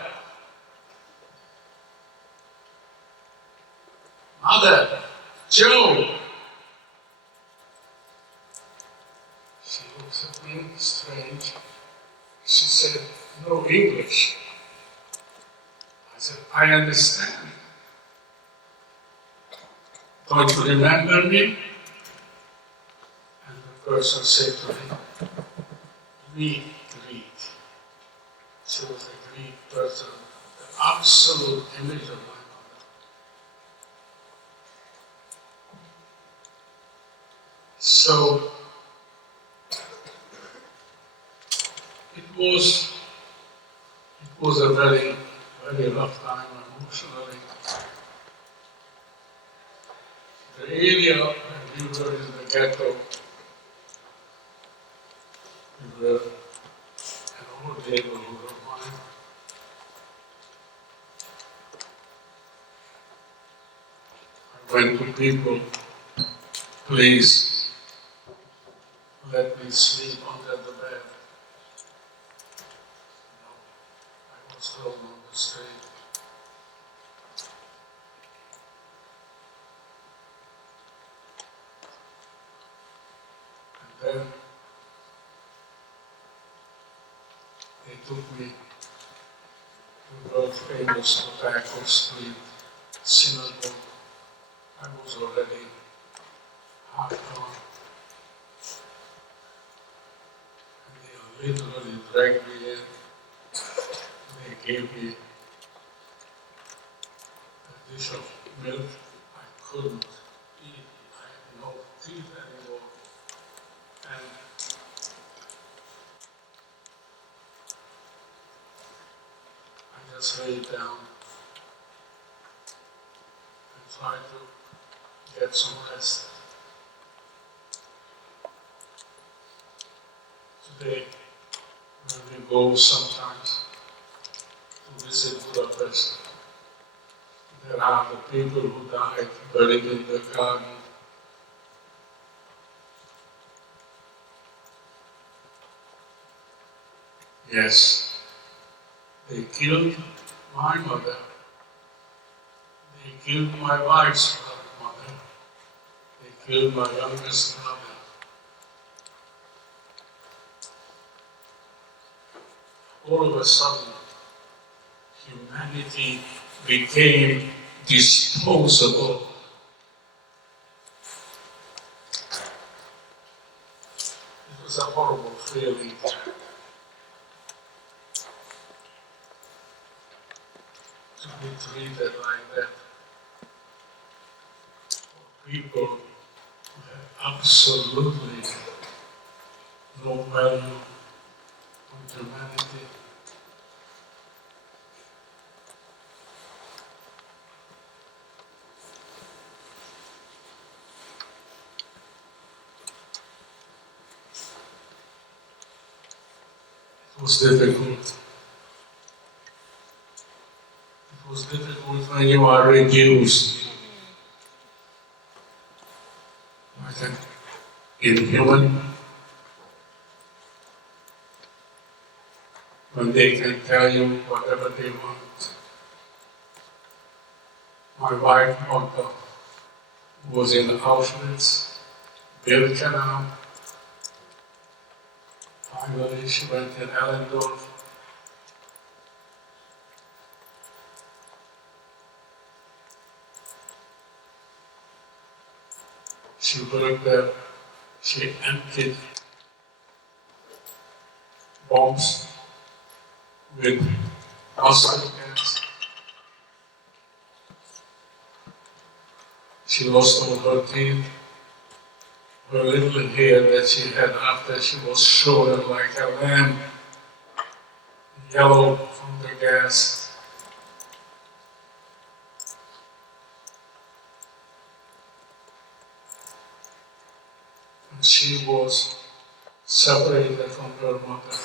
Mother! Joe!" She looks at me strange. She said, "No English." I said, "I understand. Don't you remember me?" And the person said to me, "We Greek." She was a Greek person, the absolute image of my mother. So it was a very, very rough time emotionally. The area where we were in the ghetto, we were an old neighborhood of mine. I went to people, "Please, let me sleep under the bed." No, I was thrown on the street. And then they took me to the world famous Tobacco Street synagogue. I was already half gone. And they literally dragged me in. They gave me a dish of milk. I couldn't eat. I had no teeth anymore. And I just laid down and tried to get some rest. Today, when we go sometimes to visit Budapest, there are the people who died buried in the garden. Yes, they killed my mother. They killed my wife's mother. They killed my youngest brother. All of a sudden, humanity became disposable. It was a horrible feeling. To be treated like that. People who have absolutely no value on humanity. It was difficult. It was difficult when you are reduced like an inhuman, when they can tell you whatever they want. My wife, Olga, was in Auschwitz, Birkenau. Finally, she went in Ellendorf. She worked there. She emptied bombs with mustard gas. She lost all her teeth. Her little hair that she had after she was shorter like a lamb, yellow from the gas. And she was separated from her mother.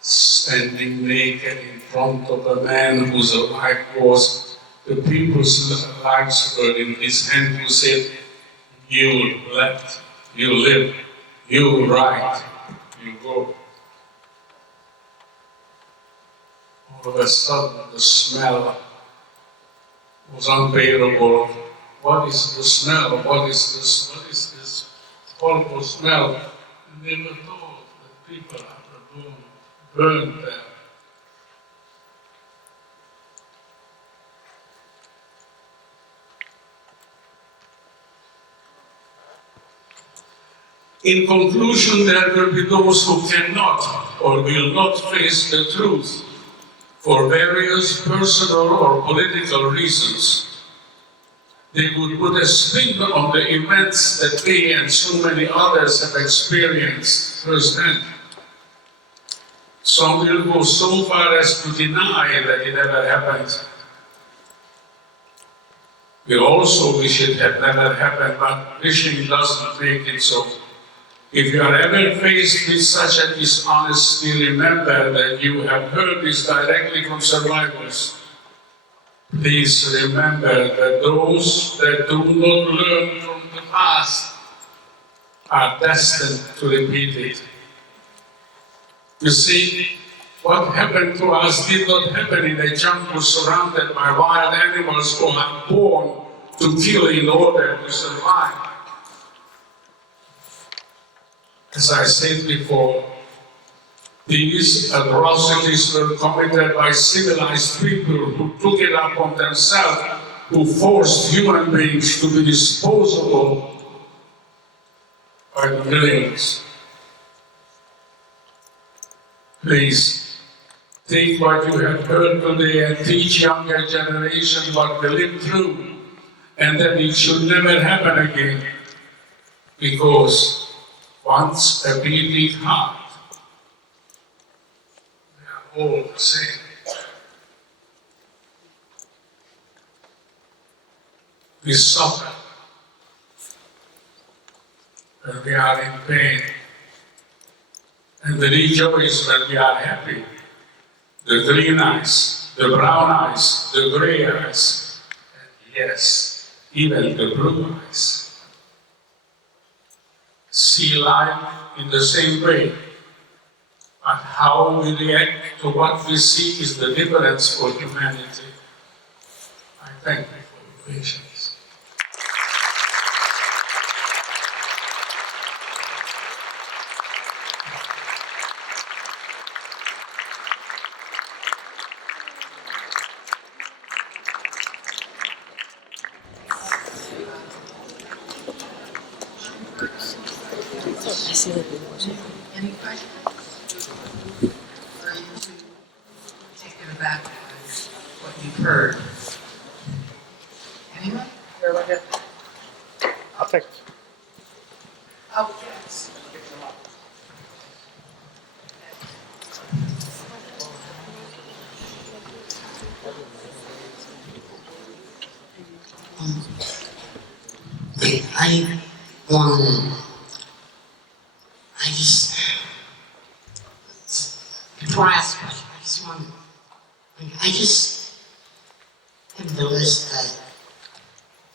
Standing naked in front of a man whose life was, the people's lives were in his hand, who said, you left, you live, you right, you go. All of a sudden, the smell was unbearable. What is the smell? What is this horrible smell? And they were told that people are burned there. In conclusion, there will be those who cannot or will not face the truth for various personal or political reasons. They would put a spin on the events that they and so many others have experienced firsthand. Some will go so far as to deny that it ever happened. We also wish it had never happened, but wishing doesn't make it so. If you are ever faced with such a dishonesty, remember that you have heard this directly from survivors. Please remember that those that do not learn from the past are destined to repeat it. You see, what happened to us did not happen in a jungle surrounded by wild animals who are born to kill in order to survive. As I said before, these atrocities were committed by civilized people who took it upon themselves, who forced human beings to be disposable by the millions. Please, take what you have heard today and teach younger generations what we lived through, and that it should never happen again, because once a beating heart, they are all the same. We suffer when we are in pain, and we rejoice when we are happy. The green eyes, the brown eyes, the gray eyes, and yes, even the blue eyes. see life in the same way. But how we react to what we see is the difference for humanity. I thank you for your patience. Any questions? Or are you too taken aback by what you've heard? Anyone? I'll take it. Oh, yes. I want I just, before I ask a question, I just want I just have noticed that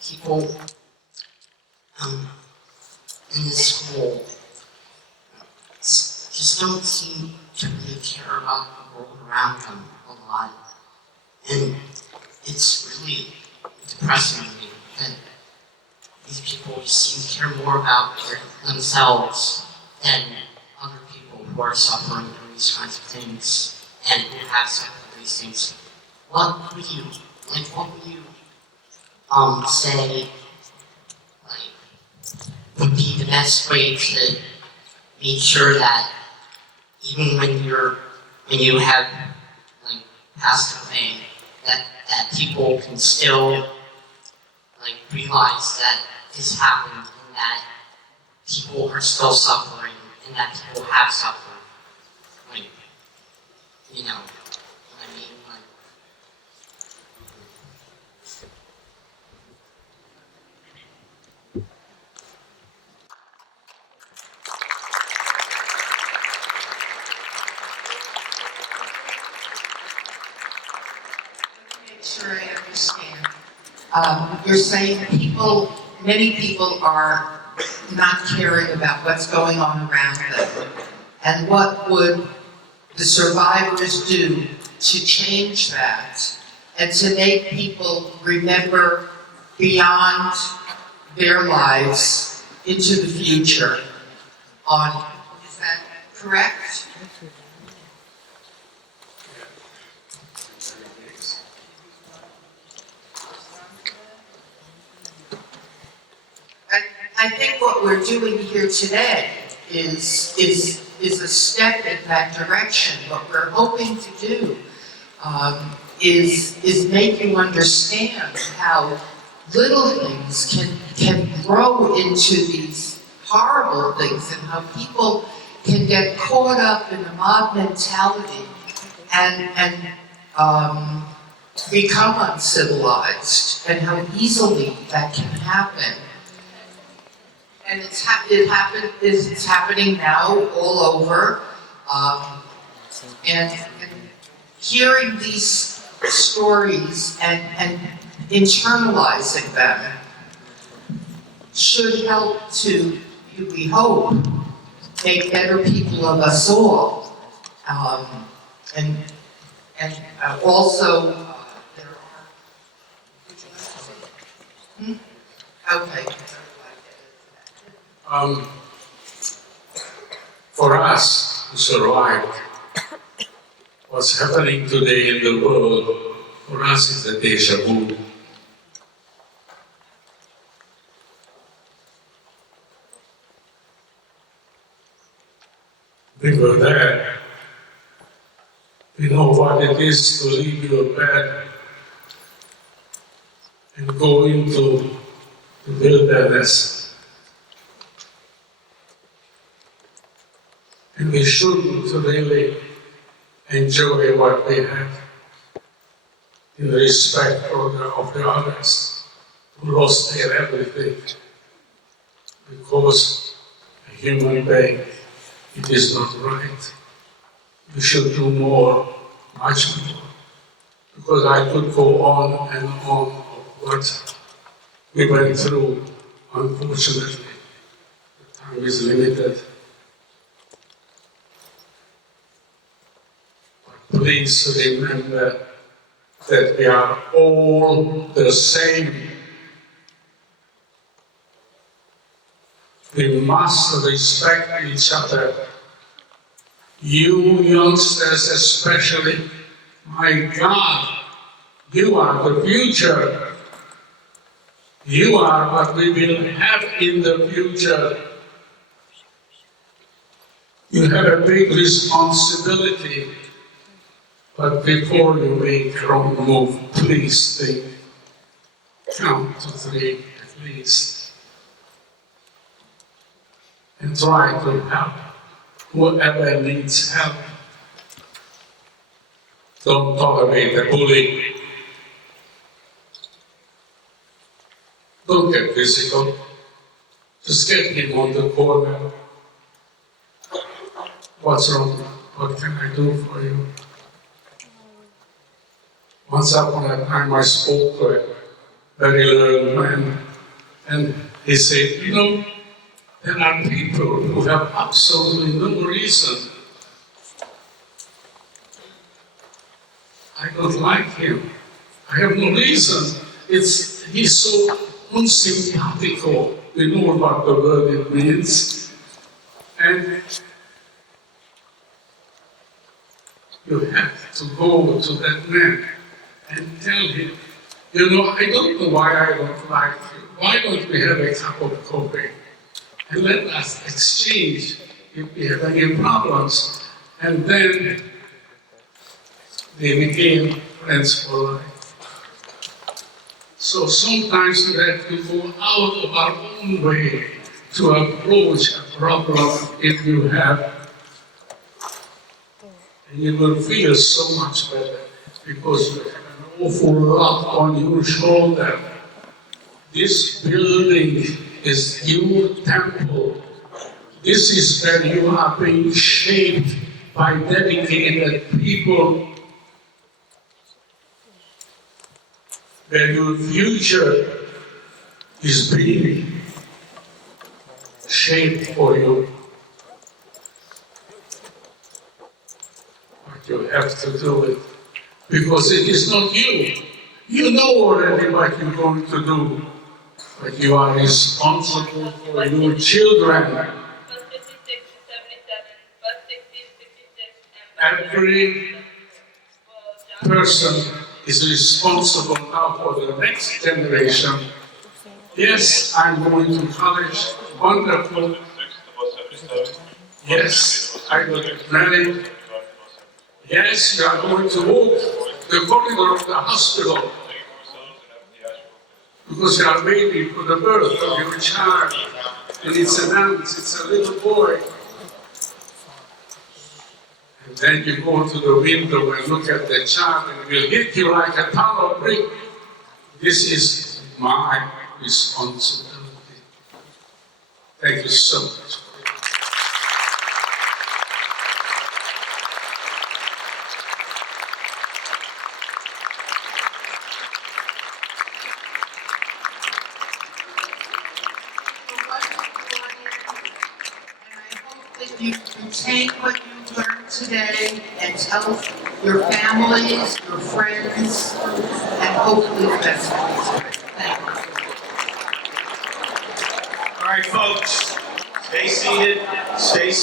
people in this school just don't seem to really care about the world around them a lot. And it's really depressing to me that these people just seem to care more about themselves than other people who are suffering from these kinds of things and who have suffered from these things. What would you say would be the best way to make sure that even when you have passed away, that people can still realize that this happened and that people are still suffering and that people have suffered. You know what I mean? Make sure I understand. You're saying many people are not caring about what's going on around them. And what would the survivors do to change that and to make people remember beyond their lives into the future is that correct? I think what we're doing here today is a step in that direction. What we're hoping to do is make you understand how little things can grow into these horrible things and how people can get caught up in the mob mentality and become uncivilized, and how easily that can happen. And it's happening now all over. And hearing these stories and internalizing them should help to, we hope, make better people of us all. And also, there are. Okay. For us who survived, what's happening today in the world, for us is a deja vu. We were there. We know what it is to leave your bed and go into the wilderness. And we shouldn't really enjoy what we have in respect of the others who lost their everything. Because a human being, it is not right. We should do more, much more. Because I could go on and on of what we went through, unfortunately. The Time is limited. But please remember that we are all the same. We must respect each other. You youngsters especially, my God, you are the future. You are what we will have in the future. You have a big responsibility, but before you make wrong move, please think, count to 3 at least, and try to help whoever needs help. Don't tolerate a bully. Don't get physical. Just get him on the corner. What's wrong? What can I do for you? Once upon a time I spoke to a very learned man, and he said, you know, there are people who have absolutely no reason. I don't like him. I have no reason. He's so unsympathico. We know what the word it means. And you have to go to that man and tell him, you know, I don't know why I don't like you. Why don't we have a cup of coffee? And let us exchange if we have any problems. And then they became friends for life. So sometimes we have to go out of our own way to approach a problem if you have. And you will feel so much better because you have an awful lot on your shoulder. This building is your temple. This is where you are being shaped by dedicated people, where your future is being shaped for you. But you have to do it, because it is not you. You know already what you're going to do, but you are responsible for your children. Every person is responsible now for the next generation. Yes, I'm going to college, wonderful. Yes, I will get married. Yes, you are going to walk the corridor of the hospital because you are waiting for the birth of your child, and it's announced, it's a little boy. And then you go to the window and look at the child, and it will hit you like a ton of brick. This is my responsibility. Thank you so much. You can take what you learned today and tell your families, your friends, and hopefully the best ones. Thank you. All right, folks, stay seated, stay